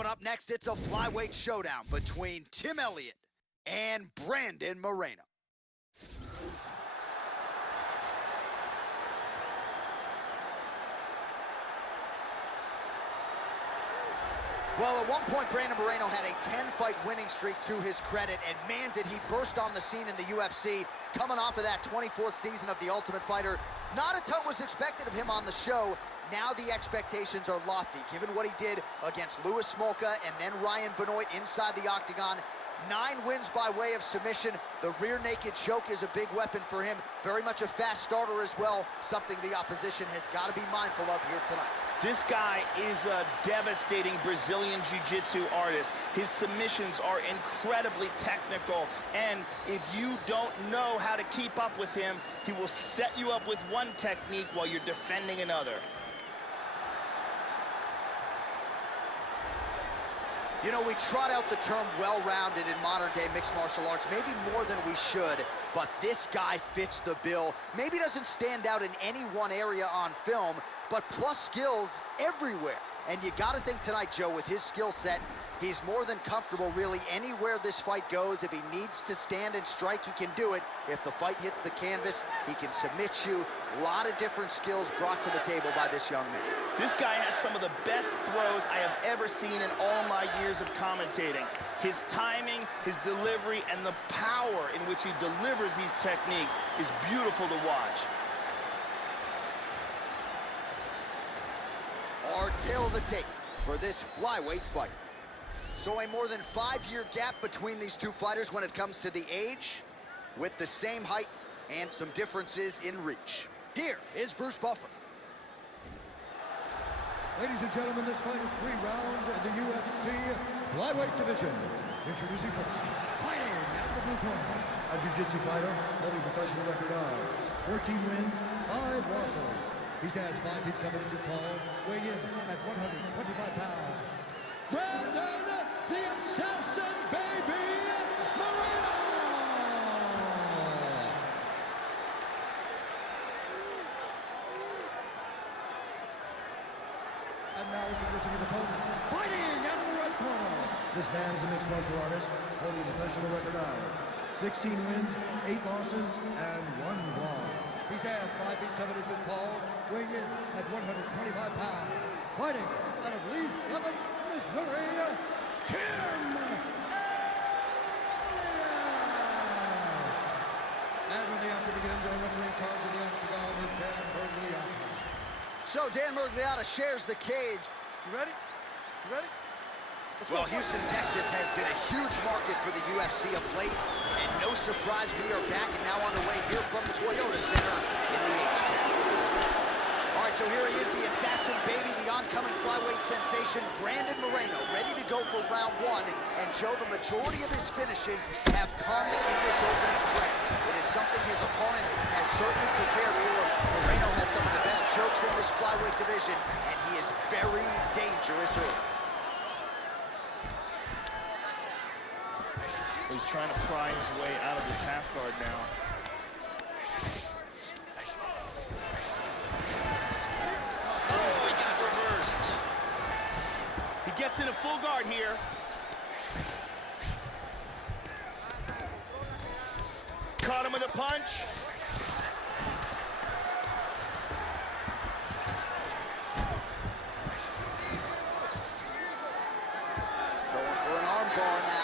Coming up next, it's a flyweight showdown between Tim Elliott and Brandon Moreno. Well, at one point, Brandon Moreno had a 10-fight winning streak to his credit, and man, did he burst on the scene in the UFC, coming off of that 24th season of The Ultimate Fighter. Not a ton was expected of him on the show. Now the expectations are lofty, given what he did against Louis Smolka and then Ryan Benoit inside the octagon. 9 wins by way of submission. The rear naked choke is a big weapon for him. Very much a fast starter as well, something the opposition has got to be mindful of here tonight. This guy is a devastating Brazilian Jiu-Jitsu artist. His submissions are incredibly technical, and if you don't know how to keep up with him, he will set you up with one technique while you're defending another. You know, we trot out the term well-rounded in modern-day mixed martial arts, maybe more than we should, but this guy fits the bill. Maybe doesn't stand out in any one area on film, but plus skills everywhere. And you got to think tonight, Joe, with his skill set, he's more than comfortable really anywhere this fight goes. If he needs to stand and strike, he can do it. If the fight hits the canvas, he can submit you. A lot of different skills brought to the table by this young man. This guy has some of the best throws I have ever seen in all my years of commentating. His timing, his delivery, and the power in which he delivers these techniques is beautiful to watch. Our tale of the tape for this flyweight fight. So a more than 5-year gap between these two fighters when it comes to the age, with the same height and some differences in reach. Here is Bruce Buffer. Ladies and gentlemen, this fight is 3 rounds in the UFC flyweight division. Introducing first, fighting out of the blue corner, a jiu-jitsu fighter holding a professional record of 14 wins, 5 losses. He stands 5 feet 7 inches tall, weighing in at 125 pounds. Brandon, the assassin baby, Moreno! And now introducing his opponent, fighting out of the right corner. This man is a mixed martial artist, holding a professional record of 16 wins, 8 losses, and 1 draw. He stands 5 feet 7 inches tall, weighing in at 125 pounds. Fighting out of Lee Summit, Missouri, Tim Elliott! And when the action begins, our referee in charge of the octagon is Dan Bergliata. So Dan Bergliata shares the cage. You ready? You ready? Well, Houston, Texas has been a huge market for the UFC of late, and no surprise, we are back and now on the way here from Toyota Center in the H-Town. All right, so here he is, the assassin baby, the oncoming flyweight sensation, Brandon Moreno, ready to go for round 1. And Joe, the majority of his finishes have come in this opening fray. It is something his opponent has certainly prepared for. Moreno has some of the best chokes in this flyweight division, and he is very dangerous early. He's trying to pry his way out of this half guard now. Oh, he got reversed. He gets in a full guard here. Caught him with a punch. Going for an arm bar now.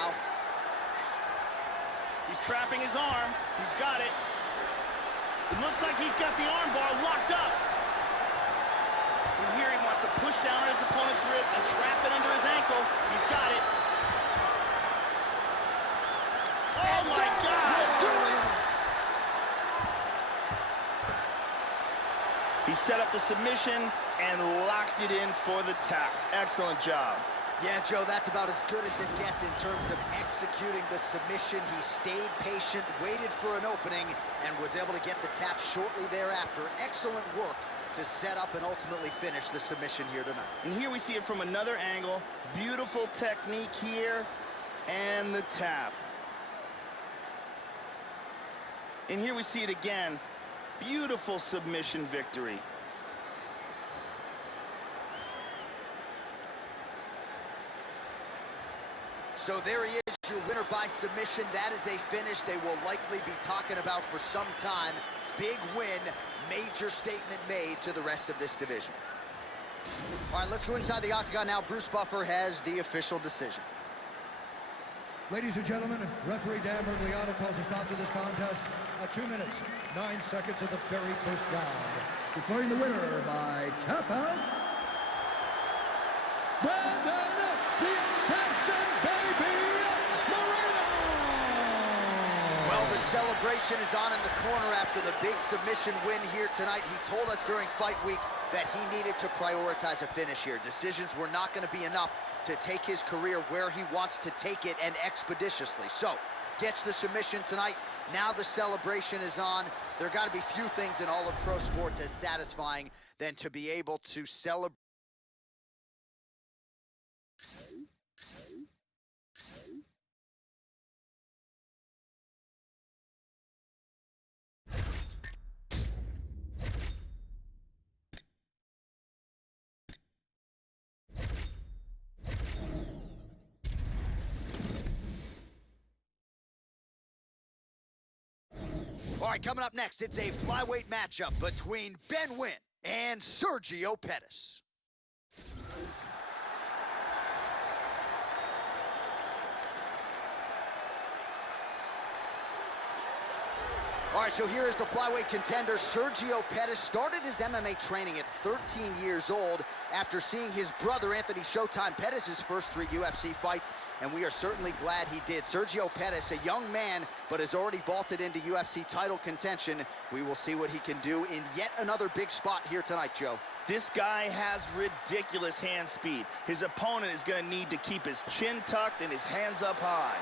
He's trapping his arm. He's got it. It looks like he's got the arm bar locked up. And here he wants to push down on his opponent's wrist and trap it under his ankle. He's got it. Oh my God! He set up the submission and locked it in for the tap. Excellent job. Yeah, Joe, that's about as good as it gets in terms of executing the submission. He stayed patient, waited for an opening, and was able to get the tap shortly thereafter. Excellent work to set up and ultimately finish the submission here tonight. And here we see it from another angle. Beautiful technique here, and the tap. And here we see it again. Beautiful submission victory. So there he is, your winner by submission. That is a finish they will likely be talking about for some time. Big win, major statement made to the rest of this division. All right, let's go inside the octagon now. Bruce Buffer has the official decision. Ladies and gentlemen, referee Dan Bergliano calls a stop to this contest at 2 minutes, 9 seconds of the very first round. Declaring the winner by tap out, Brandon the Assassin Baby Moreno! Well, the celebration is on in the corner after the big submission win here tonight. He told us during fight week that he needed to prioritize a finish here. Decisions were not going to be enough to take his career where he wants to take it, and expeditiously. So, gets the submission tonight. Now the celebration is on. There got to be few things in all of pro sports as satisfying than to be able to celebrate. All right, coming up next, it's a flyweight matchup between Ben Nguyen and Sergio Pettis. All right, so here is the flyweight contender. Sergio Pettis started his MMA training at 13 years old after seeing his brother, Anthony Showtime Pettis' first 3 UFC fights, and we are certainly glad he did. Sergio Pettis, a young man, but has already vaulted into UFC title contention. We will see what he can do in yet another big spot here tonight, Joe. This guy has ridiculous hand speed. His opponent is going to need to keep his chin tucked and his hands up high.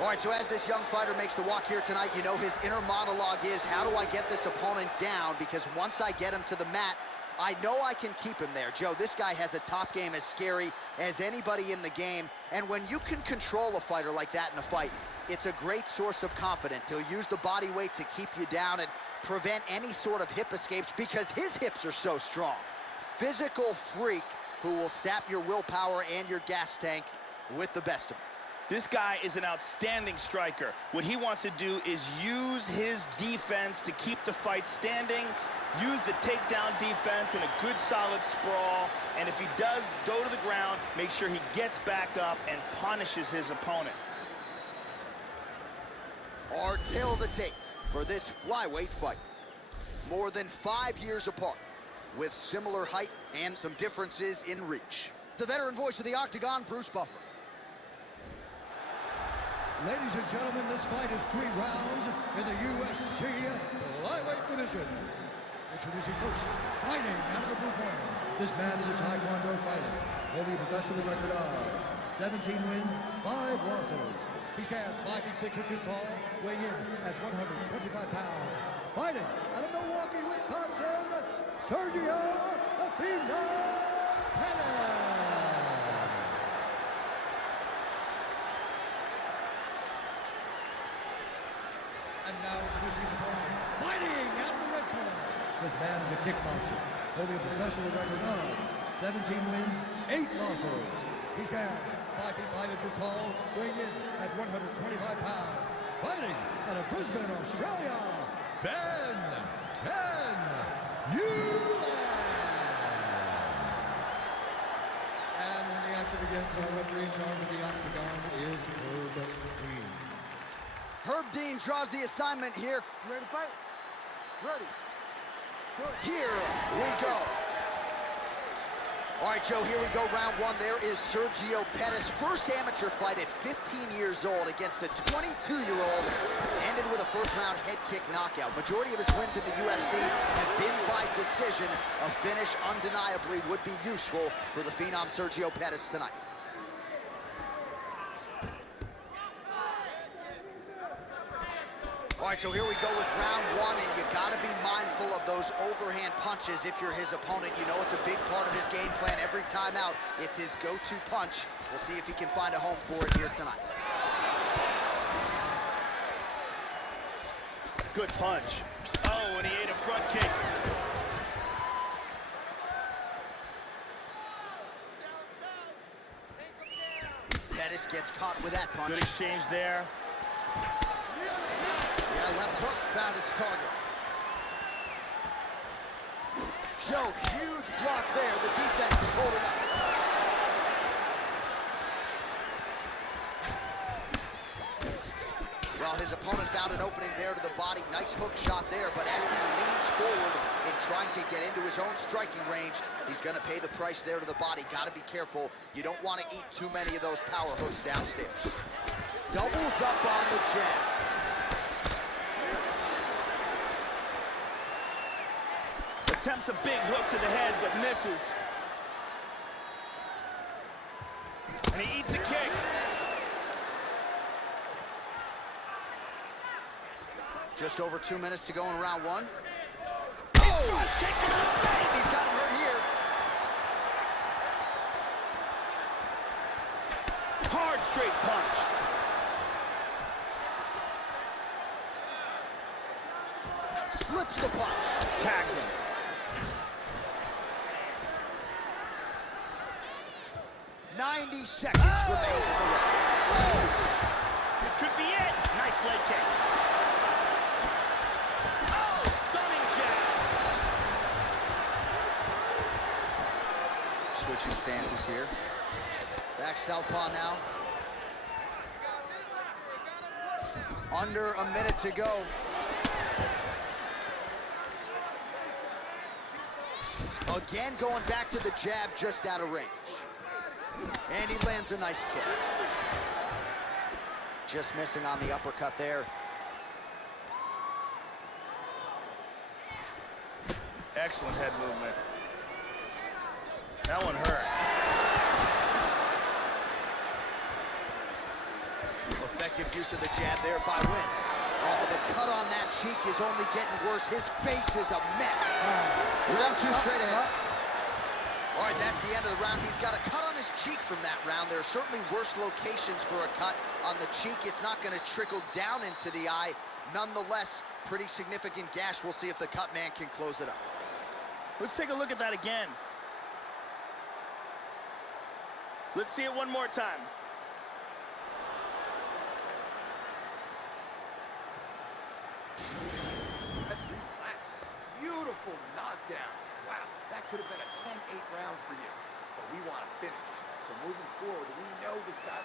All right, so as this young fighter makes the walk here tonight, you know his inner monologue is, how do I get this opponent down? Because once I get him to the mat, I know I can keep him there. Joe, this guy has a top game as scary as anybody in the game. And when you can control a fighter like that in a fight, it's a great source of confidence. He'll use the body weight to keep you down and prevent any sort of hip escapes because his hips are so strong. Physical freak who will sap your willpower and your gas tank with the best of them. This guy is an outstanding striker. What he wants to do is use his defense to keep the fight standing, use the takedown defense in a good solid sprawl, and if he does go to the ground, make sure he gets back up and punishes his opponent. Our tail of the tape for this flyweight fight. More than 5 years apart, with similar height and some differences in reach. The veteran voice of the octagon, Bruce Buffer. Ladies and gentlemen, this fight is 3 rounds in the UFC flyweight division. Introducing first, fighting out of the blue corner. This man is a Taekwondo fighter, holding a professional record of 17 wins, 5 losses. He stands 5 feet 6 inches tall, weighing in at 125 pounds. Fighting out of Milwaukee, Wisconsin, Sergio Pettis. And now introducing his opponent, fighting out of the red corner. This man is a kickboxer, holding a professional record of 17 wins, 8 losses. He stands 5 feet 5 inches tall, weighing in at 125 pounds. Fighting out of Brisbane, Australia, Ben 10 Nguyen. And when the action begins, our referee in charge of the octagon is Herb Dean. Herb Dean draws the assignment here. You ready to fight? Ready. Good. Here we go. All right, Joe, here we go, round 1. There is Sergio Pettis' first amateur fight at 15 years old against a 22-year-old. Ended with a first-round head kick knockout. Majority of his wins in the UFC have been by decision. A finish undeniably would be useful for the phenom Sergio Pettis tonight. All right, so here we go with round one, and you gotta be mindful of those overhand punches if you're his opponent. You know it's a big part of his game plan. Every time out, it's his go-to punch. We'll see if he can find a home for it here tonight. Good punch. Oh, and he ate a front kick. Pettis gets caught with that punch. Good exchange there. Yeah, left hook found its target. Joe, huge block there. The defense is holding up. Well, his opponent found an opening there to the body. Nice hook shot there, but as he leans forward in trying to get into his own striking range, he's going to pay the price there to the body. Got to be careful. You don't want to eat too many of those power hooks downstairs. Doubles up on the jab. Attempts a big hook to the head, but misses. And he eats a kick. Just over 2 minutes to go in round one. Oh! Kick to the face! He's got him hurt here. Hard straight punch. Slips the punch. Tags him. .90 seconds remain in the round. Oh! This could be it. Nice leg kick. Oh, stunning jab. Switching stances here. Back southpaw now. Under a minute to go. Again, going back to the jab, just out of range. And he lands a nice kick. Just missing on the uppercut there. Excellent head movement. That one hurt. Effective use of the jab there by Wynn. Oh, the cut on that cheek is only getting worse. His face is a mess. Round two straight ahead. All right, that's the end of the round. He's got a cut on his cheek from that round. There are certainly worse locations for a cut on the cheek. It's not going to trickle down into the eye. Nonetheless, pretty significant gash. We'll see if the cut man can close it up. Let's take a look at that again. Let's see it one more time. Relax. Beautiful knockdown. Wow, that could have been a 10-8 round for you. But we want to finish. So moving forward, we know this guy.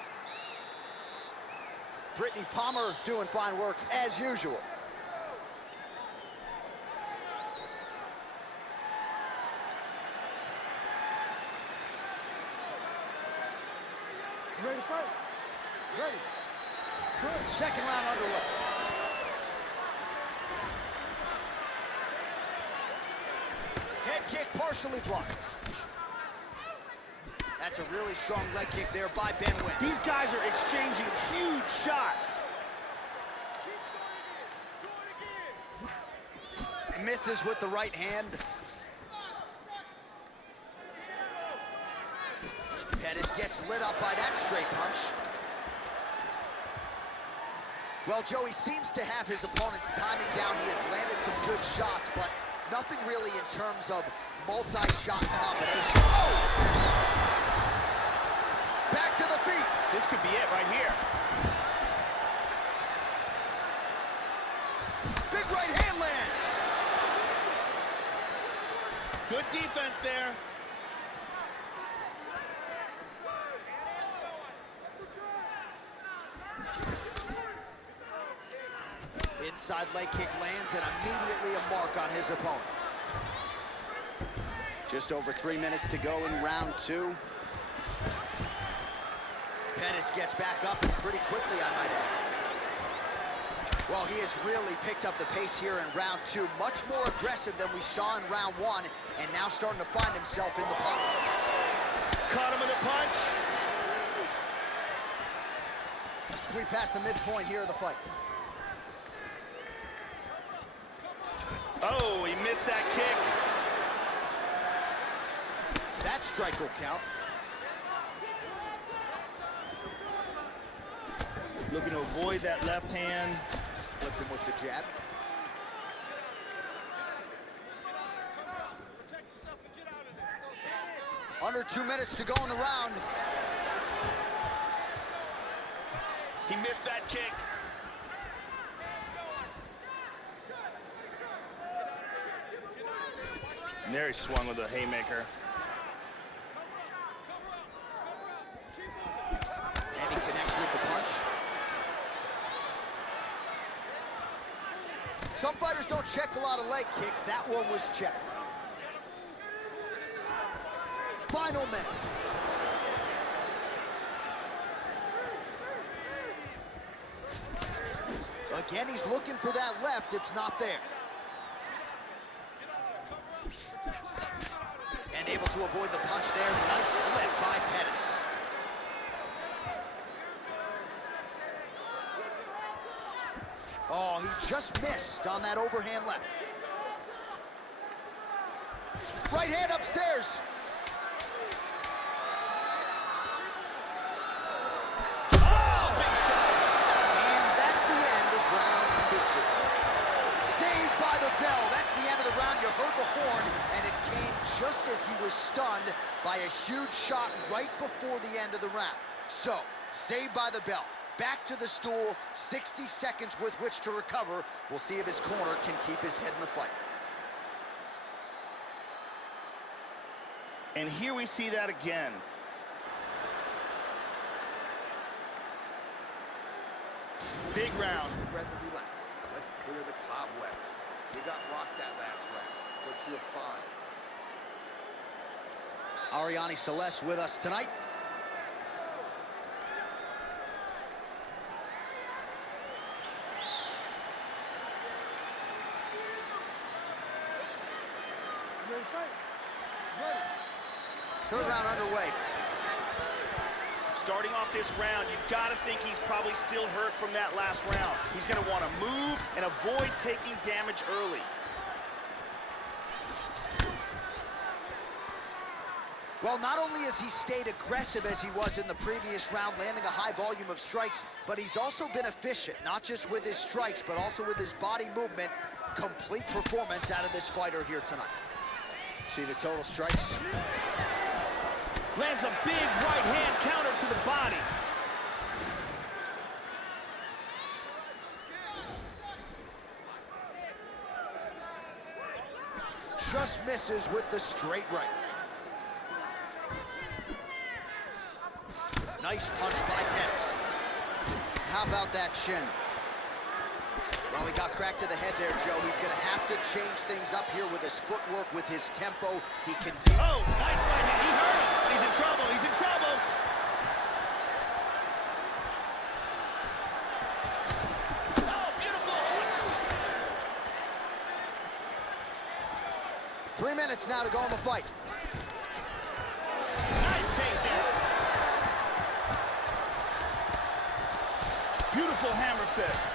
Brittany Palmer doing fine work as usual. You ready to fight? Ready. Good. Second round underway. Head kick partially blocked. That's a really strong leg kick there by Ben Wynn. These guys are exchanging huge shots. Misses with the right hand. Pettis gets lit up by that straight punch. Well, Joey seems to have his opponent's timing down. He has landed some good shots, but nothing really in terms of multi-shot combination. Oh! Back to the feet. This could be it right here. Big right hand lands. Good defense there. Inside leg kick lands and immediately a mark on his opponent. Just over 3 minutes to go in round two. Pettis gets back up and pretty quickly, I might add. Well, he has really picked up the pace here in round two. Much more aggressive than we saw in round one, and now starting to find himself in the pocket. Caught him with a punch. We passed the midpoint here of the fight. strike will count. Looking to avoid that left hand. Flipped him with the jab. Under 2 minutes to go in the round. He missed that kick. And there he swung with a haymaker. And he connects with the punch. Some fighters don't check a lot of leg kicks. That one was checked. Final minute. Again, he's looking for that left. It's not there. And able to avoid the punch there. Nice slip by Pettis. Oh, he just missed on that overhand left. Right hand upstairs. Oh, big shot. And that's the end of round number 2. Saved by the bell. That's the end of the round. You heard the horn, and it came just as he was stunned by a huge shot right before the end of the round. So, saved by the bell. Back to the stool, 60 seconds with which to recover. We'll see if his corner can keep his head in the fight. And here we see that again. Big round. Breath and relax. Let's clear the cobwebs. You got rocked that last round, but you're fine. Ariane Celeste with us tonight. Ready, fight? Ready. Third round underway. Starting off this round, you've got to think he's probably still hurt from that last round. He's going to want to move and avoid taking damage early. Well, not only has he stayed aggressive as he was in the previous round, landing a high volume of strikes, but he's also been efficient, not just with his strikes, but also with his body movement. Complete performance out of this fighter here tonight. See the total strikes? Lands a big right hand counter to the body. Just misses with the straight right. Nice punch by Pettis. How about that shin? Well, he got cracked to the head there, Joe. He's going to have to change things up here with his footwork, with his tempo. He continues. Oh, nice right hand. He hurt him. He's in trouble. He's in trouble. Oh, beautiful. 3 minutes now to go in the fight. Nice takedown. Beautiful hammer fist.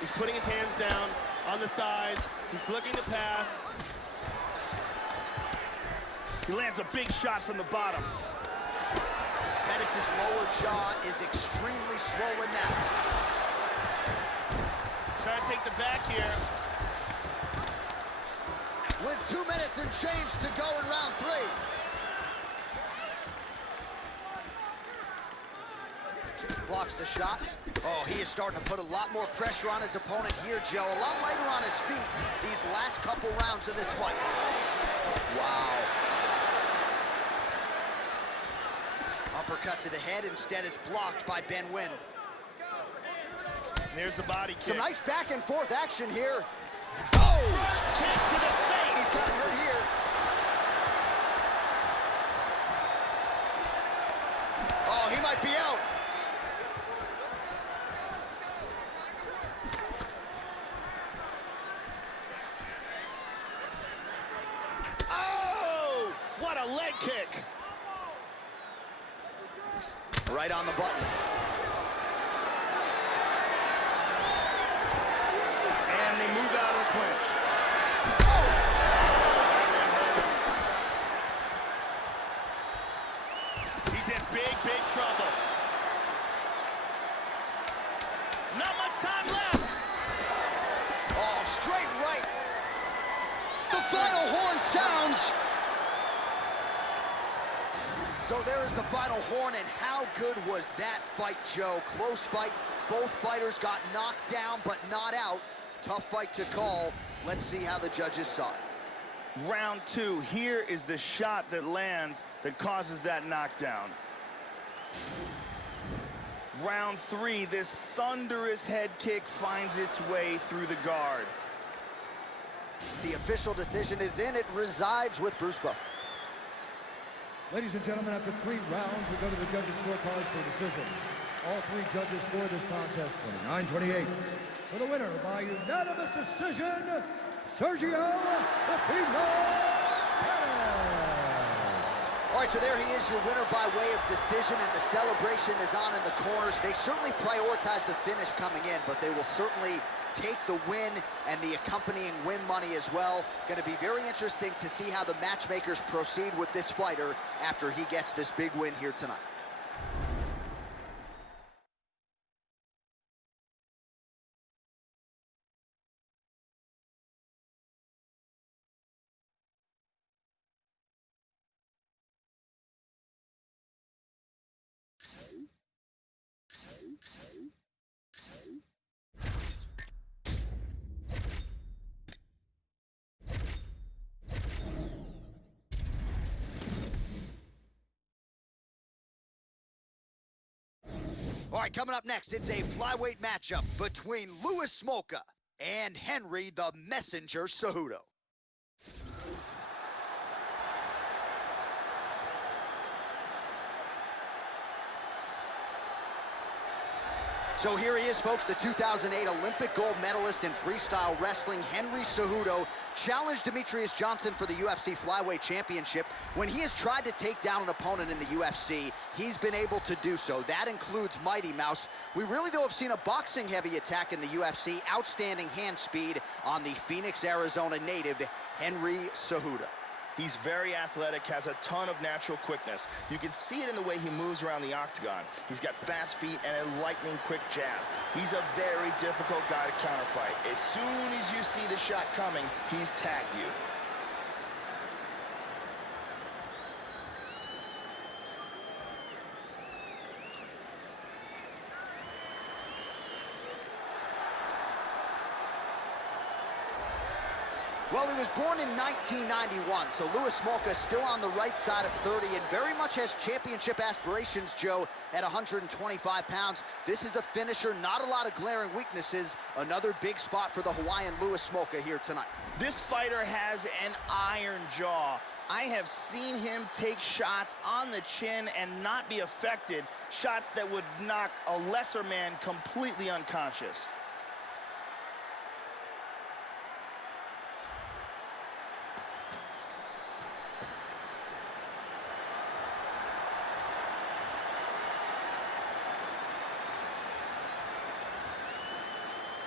He's putting his hands down on the thighs. He's looking to pass. He lands a big shot from the bottom. Pettis' lower jaw is extremely swollen now. Trying to take the back here. With 2 minutes and change to go in round 3. Blocks the shot. Oh, he is starting to put a lot more pressure on his opponent here, Joe. A lot lighter on his feet these last couple rounds of this fight. Wow. Uppercut to the head. Instead, it's blocked by Ben Wynn. There's the body kick. Some nice back and forth action here. Oh! Kick to the face. He's got hurt here. Oh, he might be out. Oh! What a leg kick. Right on the button. And they move out of the clinch. Oh! Not much time left. Oh, straight right. The final horn sounds. So there is the final horn, and how good was that fight, Joe? Close fight. Both fighters got knocked down, but not out. Tough fight to call. Let's see how the judges saw it. Round 2. Here is the shot that lands that causes that knockdown. Round 3. This thunderous head kick finds its way through the guard. The official decision is in. It resides with Bruce Buffer. Ladies and gentlemen, after 3 rounds, we go to the judges' scorecards for decision. All 3 judges scored this contest 29-28. For the winner by unanimous decision, Sergio "The Phenom" Perez. All right, so there he is, your winner by way of decision, and the celebration is on in the corners. They certainly prioritize the finish coming in, but they will certainly take the win and the accompanying win money as well. Going to be very interesting to see how the matchmakers proceed with this fighter after he gets this big win here tonight. All right, coming up next, it's a flyweight matchup between Louis Smolka and Henry the Messenger Cejudo. So here he is, folks, the 2008 Olympic gold medalist in freestyle wrestling, Henry Cejudo, challenged Demetrius Johnson for the UFC Flyweight Championship. When he has tried to take down an opponent in the UFC, he's been able to do so. That includes Mighty Mouse. We really, though, have seen a boxing-heavy attack in the UFC, outstanding hand speed on the Phoenix, Arizona native, Henry Cejudo. He's very athletic, has a ton of natural quickness. You can see it in the way he moves around the octagon. He's got fast feet and a lightning quick jab. He's a very difficult guy to counterfight. As soon as you see the shot coming, he's tagged you. Well, he was born in 1991, so Louis Smolka still on the right side of 30 and very much has championship aspirations, Joe, at 125 pounds. This is a finisher, not a lot of glaring weaknesses. Another big spot for the Hawaiian Louis Smolka here tonight. This fighter has an iron jaw. I have seen him take shots on the chin and not be affected, shots that would knock a lesser man completely unconscious.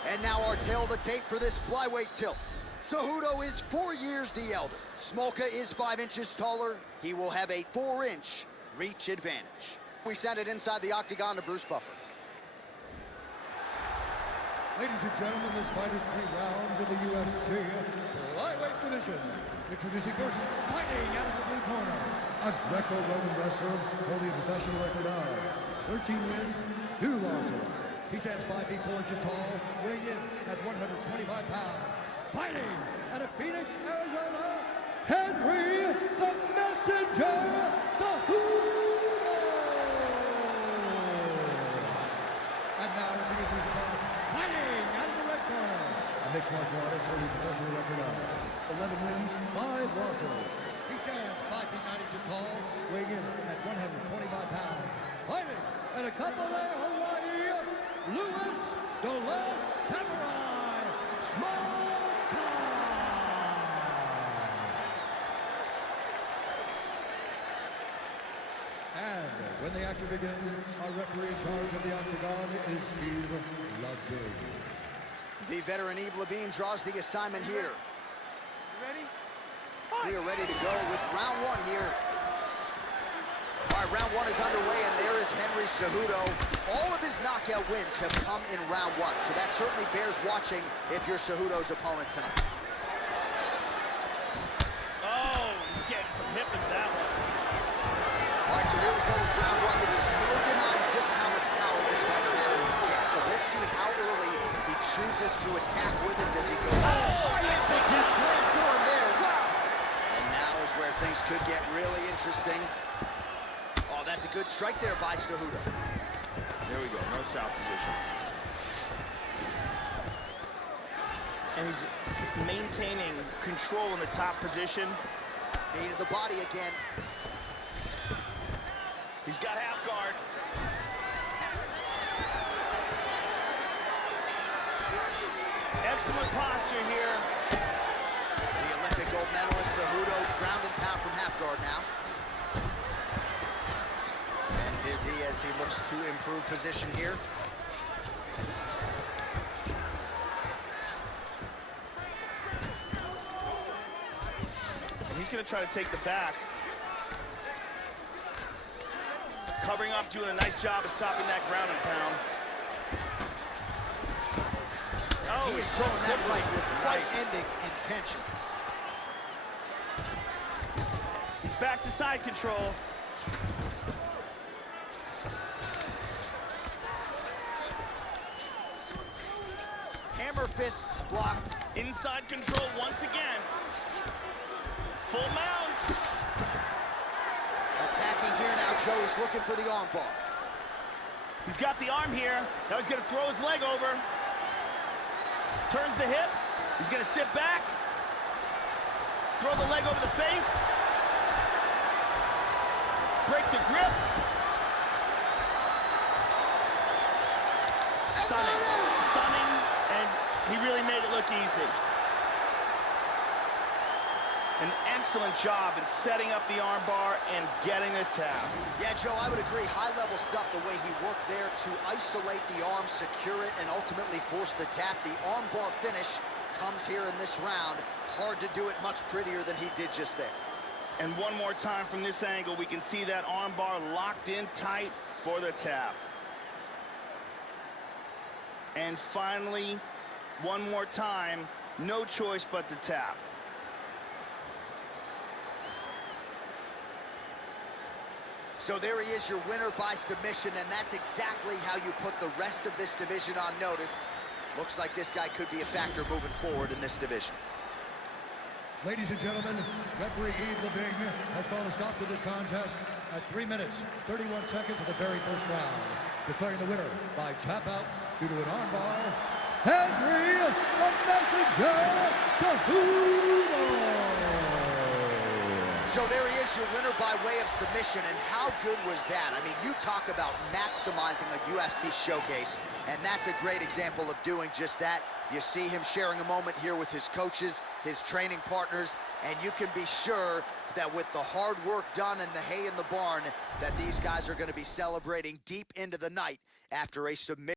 And now our tail of the tape for this flyweight tilt. Cejudo is 4 years the elder. Smolka is 5 inches taller. He will have a 4-inch reach advantage. We send it inside the octagon to Bruce Buffer. Ladies and gentlemen, this fight is 3 rounds in the UFC flyweight division. Introducing first, fighting out of the blue corner, a Greco-Roman wrestler holding a professional record of 13 wins, 2 losses. He stands 5 feet 4 inches tall, weighing in at 125 pounds. Fighting out of Phoenix, Arizona, Henry the Messenger Cejudo. And now introducing his opponent, fighting out of the red corner, a mixed martial artist holding a professional record of 11 wins, 5 losses. He stands 5 feet 9 inches tall, weighing in at 125 pounds. Fighting at a Kapolei, Hawaii, Louis the Last Samurai Smolka. And when the action begins, our referee in charge of the octagon is Yves Levine. The veteran Yves Levine draws the assignment here. Ready? We are ready to go with round 1 here. All right, round one is underway, and there is Henry Cejudo. All of his knockout wins have come in round one, so that certainly bears watching if you're Cejudo's opponent tonight. Oh, he's getting some hip into that one. All right, so here we go with round one. There is no denying just how much power this fighter has in his kick. So let's see how early he chooses to attack with it. Does he go? Oh, yes, he gets right for him there. Wow. And now is where things could get really interesting. Oh, that's a good strike there by Cejudo. There we go, no south position. And he's maintaining control in the top position. Knee to the body again. He's got half guard. Excellent posture here. The Olympic gold medalist Cejudo ground and pound from half guard now. And busy as he looks to improve position here. And he's going to try to take the back. Covering up, doing a nice job of stopping that ground and pound. Oh, He's throwing that right with fight-ending intentions. He's back to side control. Hammer fists blocked. Inside control once again. Full mount. Attacking here now, Joe is looking for the arm bar. He's got the arm here. Now he's going to throw his leg over. Turns the hips. He's going to sit back. Throw the leg over the face. Break the grip. Stunning. Stunning. And he really made it look easy. An excellent job in setting up the armbar and getting the tap. Yeah, Joe, I would agree. High-level stuff, the way he worked there to isolate the arm, secure it, and ultimately force the tap. The armbar finish comes here in this round. Hard to do it much prettier than he did just there. And one more time from this angle, we can see that armbar locked in tight for the tap. And finally, one more time, no choice but to tap. So there he is, your winner by submission, and that's exactly how you put the rest of this division on notice. Looks like this guy could be a factor moving forward in this division. Ladies and gentlemen, referee Yves Leving has called a stop to this contest at 3 minutes, 31 seconds of the very first round. Declaring the winner by tap out due to an armbar, Henry the Messenger Cejudo. So there he is, your winner by way of submission, and how good was that? I mean, you talk about maximizing a UFC showcase, and that's a great example of doing just that. You see him sharing a moment here with his coaches, his training partners, and you can be sure that with the hard work done and the hay in the barn, that these guys are going to be celebrating deep into the night after a submission.